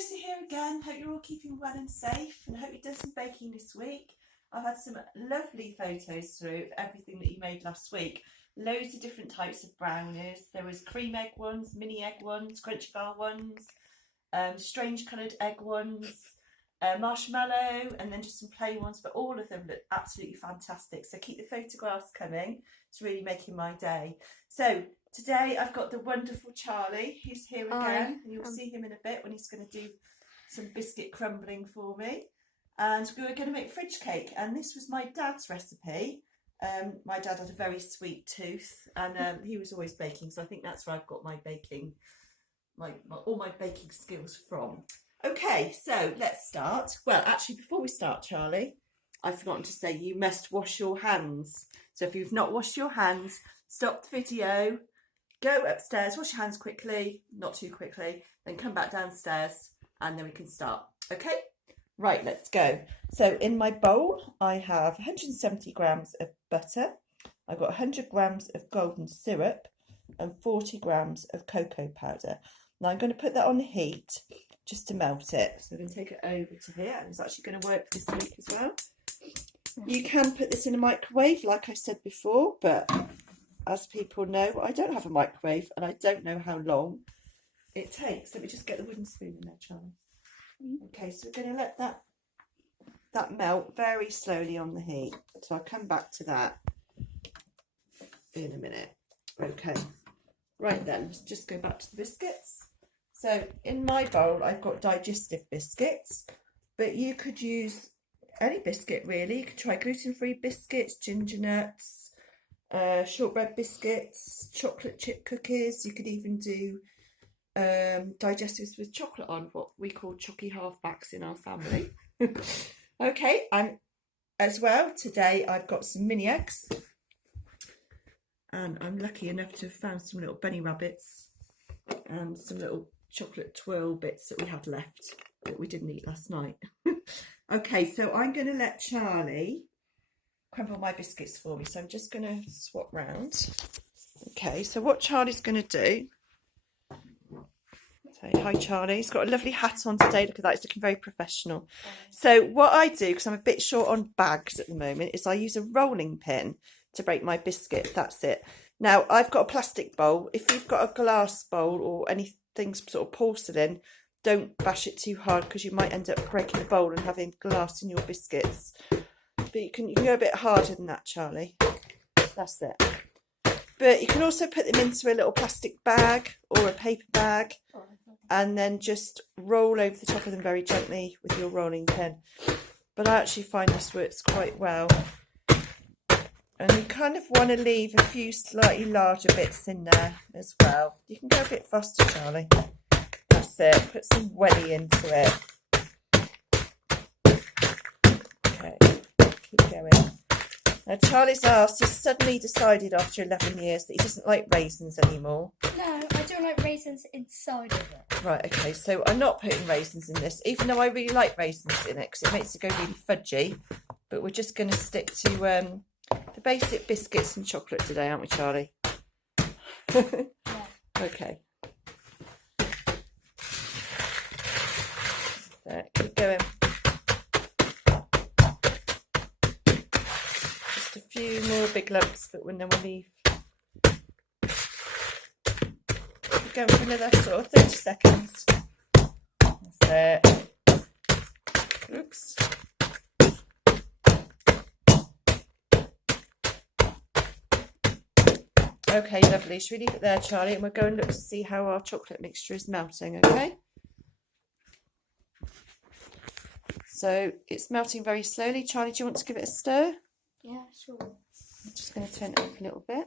Josie here again. Hope you're all keeping well and safe, and hope you've done some baking this week. I've had some lovely photos through of everything that you made last week. Loads of different types of brownies. There was cream egg ones, mini egg ones, crunchy bar ones, strange coloured egg ones, marshmallow, and then just some plain ones, but all of them look absolutely fantastic. So keep the photographs coming. It's really making my day. So today I've got the wonderful Charlie. He's here again, and you'll see him in a bit when he's going to do some biscuit crumbling for me. And we were going to make fridge cake, and this was my dad's recipe. My dad had a very sweet tooth, and he was always baking, so I think that's where I've got my baking, all my baking skills from. Okay, so let's start. Well, actually, before we start, Charlie, I've forgotten to say you must wash your hands. So if you've not washed your hands, stop the video, go upstairs, wash your hands quickly, not too quickly, then come back downstairs, and then we can start. Okay? Right, let's go. So in my bowl, I have 170 grams of butter. I've got 100 grams of golden syrup and 40 grams of cocoa powder. Now I'm going to put that on the heat just to melt it. So I'm going to take it over to here, and it's actually going to work this week as well. You can put this in a microwave, like I said before, but as people know, I don't have a microwave, and I don't know how long it takes. Let me just get the wooden spoon in there, Charlie. Okay, so we're going to let that melt very slowly on the heat. So I'll come back to that in a minute. Okay, right then, let's just go back to the biscuits. So in my bowl, I've got digestive biscuits, but you could use any biscuit really. You could try gluten-free biscuits, ginger nuts, shortbread biscuits, chocolate chip cookies. You could even do digestives with chocolate on, what we call chocky halfbacks in our family. Okay, and as well today I've got some mini eggs, and I'm lucky enough to have found some little bunny rabbits and some little chocolate twirl bits that we had left that we didn't eat last night. Okay, so I'm going to let Charlie crumble my biscuits for me, so I'm just going to swap round. Okay, so what Charlie's going to do, hi Charlie, he's got a lovely hat on today, look at that, he's looking very professional. So what I do, because I'm a bit short on bags at the moment, is I use a rolling pin to break my biscuits. That's it. Now I've got a plastic bowl. If you've got a glass bowl or anything sort of porcelain, don't bash it too hard because you might end up breaking the bowl and having glass in your biscuits. But you can go a bit harder than that, Charlie. That's it. But you can also put them into a little plastic bag or a paper bag, and then just roll over the top of them very gently with your rolling pin. But I actually find this works quite well. And you kind of want to leave a few slightly larger bits in there as well. You can go a bit faster, Charlie. That's it. Put some welly into it. Okay, keep going. Now Charlie's asked, he's suddenly decided after 11 years that he doesn't like raisins anymore. No, I don't like raisins inside of it. Right, okay, so I'm not putting raisins in this, even though I really like raisins in it because it makes it go really fudgy. But we're just going to stick to the basic biscuits and chocolate today, aren't we, Charlie? Yeah. Okay. So, keep going. Just a few more big lumps, but then we'll leave. Keep going for another sort of 30 seconds. That's it. Oops. Okay, lovely. Should we leave it there, Charlie? And we'll go and look to see how our chocolate mixture is melting, okay? So it's melting very slowly. Charlie, do you want to give it a stir? Yeah, sure. I'm just going to turn it up a little bit.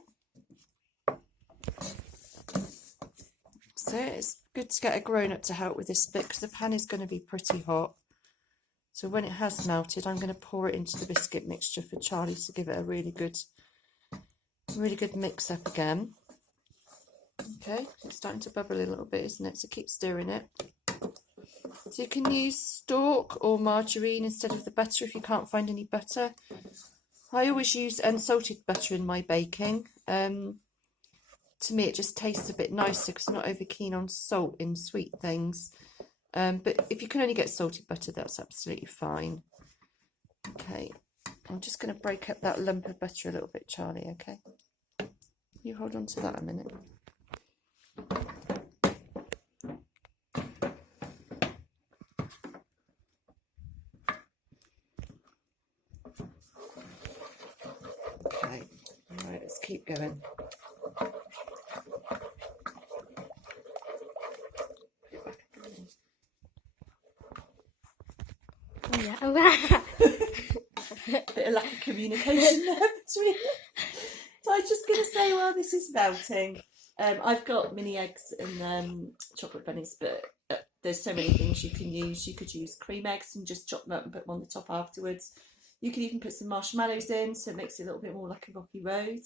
So it's good to get a grown-up to help with this bit because the pan is going to be pretty hot. So when it has melted, I'm going to pour it into the biscuit mixture for Charlie to give it a really good mix up again. Okay, it's starting to bubble a little bit, isn't it? So keep stirring it. So you can use stork or margarine instead of the butter if you can't find any butter. I always use unsalted butter in my baking. To me it just tastes a bit nicer because I'm not over keen on salt in sweet things. But if you can only get salted butter, that's absolutely fine. Okay, I'm just going to break up that lump of butter a little bit, Charlie, okay? You hold on to that a minute. Okay, all right, let's keep going. Oh, yeah. Oh, Bit of lack of communication there between us. So I was just going to say, while this is melting, I've got mini eggs and chocolate bunnies, but there's so many things you can use. You could use cream eggs and just chop them up and put them on the top afterwards. You could even put some marshmallows in, so it makes it a little bit more like a rocky road.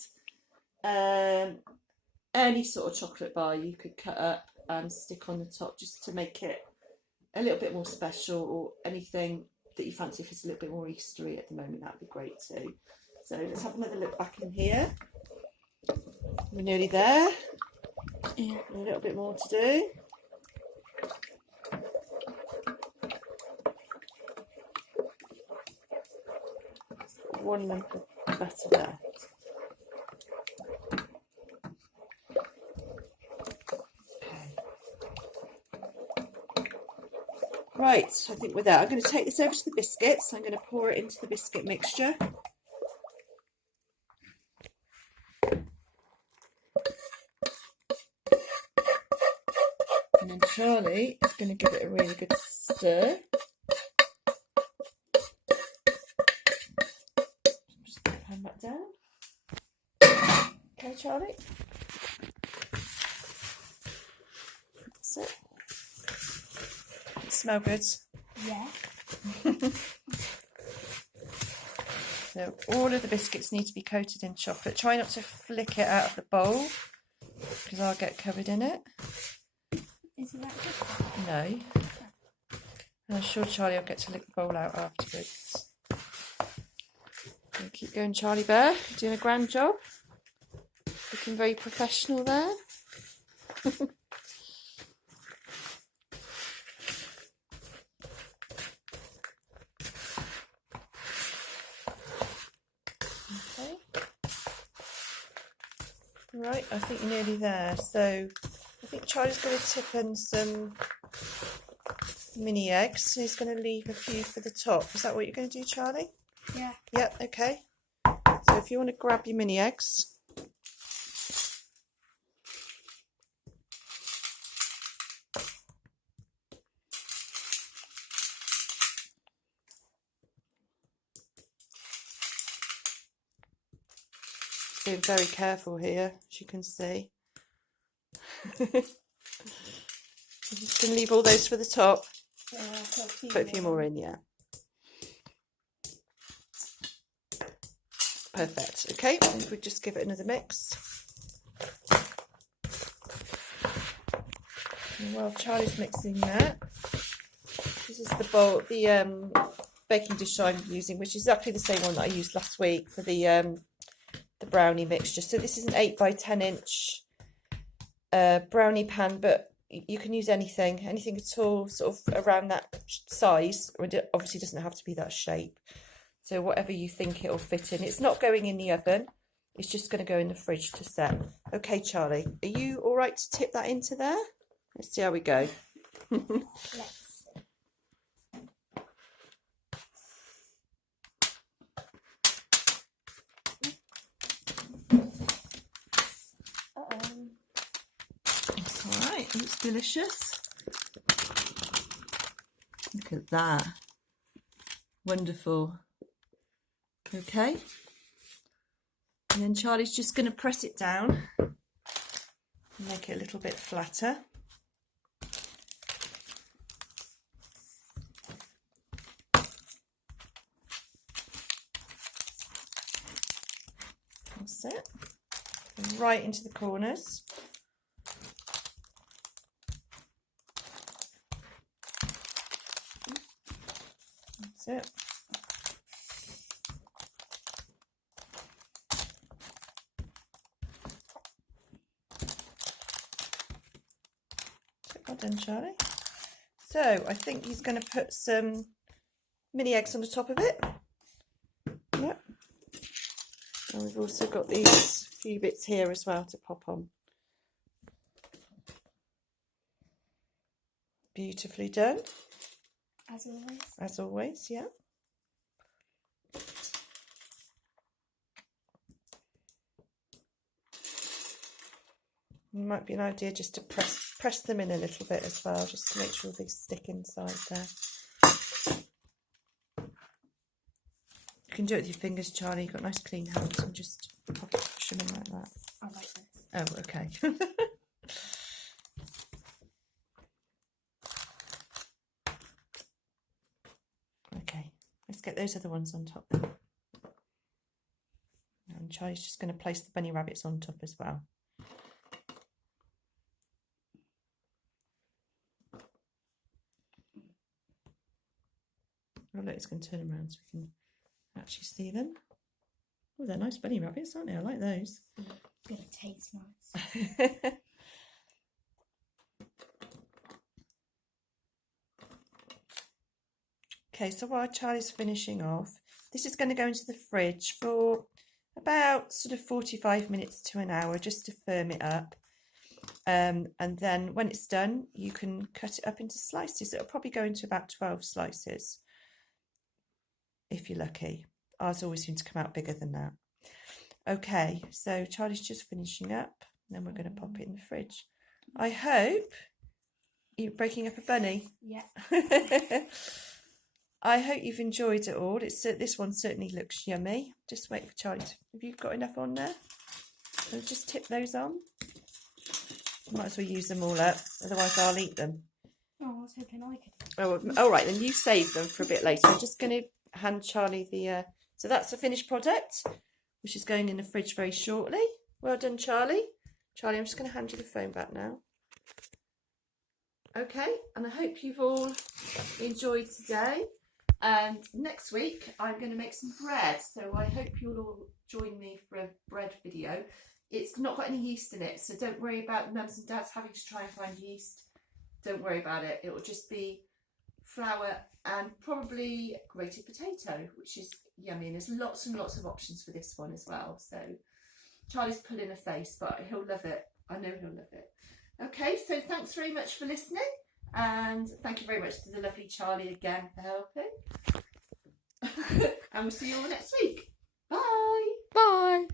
Any sort of chocolate bar you could cut up and stick on the top just to make it a little bit more special, or anything that you fancy if it's a little bit more Eastery at the moment, that'd be great too. So let's have another look back in here. We're nearly there. yeah. A little bit more to do. One lump of butter left. Right, I think with that, I'm going to take this over to the biscuits. I'm going to pour it into the biscuit mixture. And then Charlie is going to give it a really good stir. Just put the pan back down. Okay, Charlie. That's it. Smell good. Yeah. So all of the biscuits need to be coated in chocolate. Try not to flick it out of the bowl because I'll get covered in it. Isn't that good? No. And I'm sure Charlie will get to lick the bowl out afterwards. So keep going, Charlie Bear. You're doing a grand job. Looking very professional there. Right, I think you're nearly there. So I think Charlie's going to tip in some mini eggs. He's going to leave a few for the top. Is that what you're going to do, Charlie? Yeah. Yep, okay. So if you want to grab your mini eggs. Being very careful here, as you can see. Just going to leave all those for the top. Put a few more in, yeah. Perfect. Okay, and we just give it another mix. And while Charlie's mixing that, this is the bowl, the baking dish I'm using, which is exactly the same one that I used last week for the brownie mixture. So this is an 8 by 10 inch brownie pan, but you can use anything at all, sort of around that size. It obviously doesn't have to be that shape. So whatever you think it'll fit in. It's not going in the oven. It's just going to go in the fridge to set. Okay, Charlie, are you all right to tip that into there? Let's see how we go. Let's. That's all right. It's delicious. Look at that. Wonderful. Okay. And then Charlie's just going to press it down and make it a little bit flatter. That's it. Right into the corners. That's it. Well done, Charlie. So I think he's going to put some mini eggs on the top of it. Yep. And we've also got these few bits here as well to pop on. Beautifully done. As always. As always, yeah. It might be an idea just to press them in a little bit as well, just to make sure they stick inside there. You can do it with your fingers, Charlie. You've got nice clean hands, and just push them in like that. I like this. Oh, okay. Okay, let's get those other ones on top then. And Charlie's just going to place the bunny rabbits on top as well. Oh look, it's going to turn around so we can actually see them. Oh, they're nice bunny rabbits, aren't they? I like those. Gonna taste nice. Okay, so while Charlie's finishing off, this is going to go into the fridge for about sort of 45 minutes to an hour just to firm it up. And then when it's done, you can cut it up into slices. It'll probably go into about 12 slices, if you're lucky. Ours always seem to come out bigger than that. Okay, so Charlie's just finishing up, and then we're going to pop it in the fridge. I hope you're breaking up a bunny. Yeah. I hope you've enjoyed it all. This one certainly looks yummy. Just wait for Charlie. Have you got enough on there? So just tip those on. Might as well use them all up, otherwise I'll eat them. Oh, I was hoping I could. Oh, all right, then you save them for a bit later. I'm just going to hand Charlie the... So that's the finished product, which is going in the fridge very shortly. Well done, Charlie. Charlie, I'm just going to hand you the phone back now. Okay, and I hope you've all enjoyed today. And next week, I'm going to make some bread. So I hope you'll all join me for a bread video. It's not got any yeast in it, so don't worry about mums and dads having to try and find yeast. Don't worry about it. It will just be flour and probably grated potato, which is yummy. And there's lots and lots of options for this one as well. So Charlie's pulling a face, but he'll love it. I know he'll love it. Okay, so thanks very much for listening. And thank you very much to the lovely Charlie again for helping. And we'll see you all next week. Bye. Bye.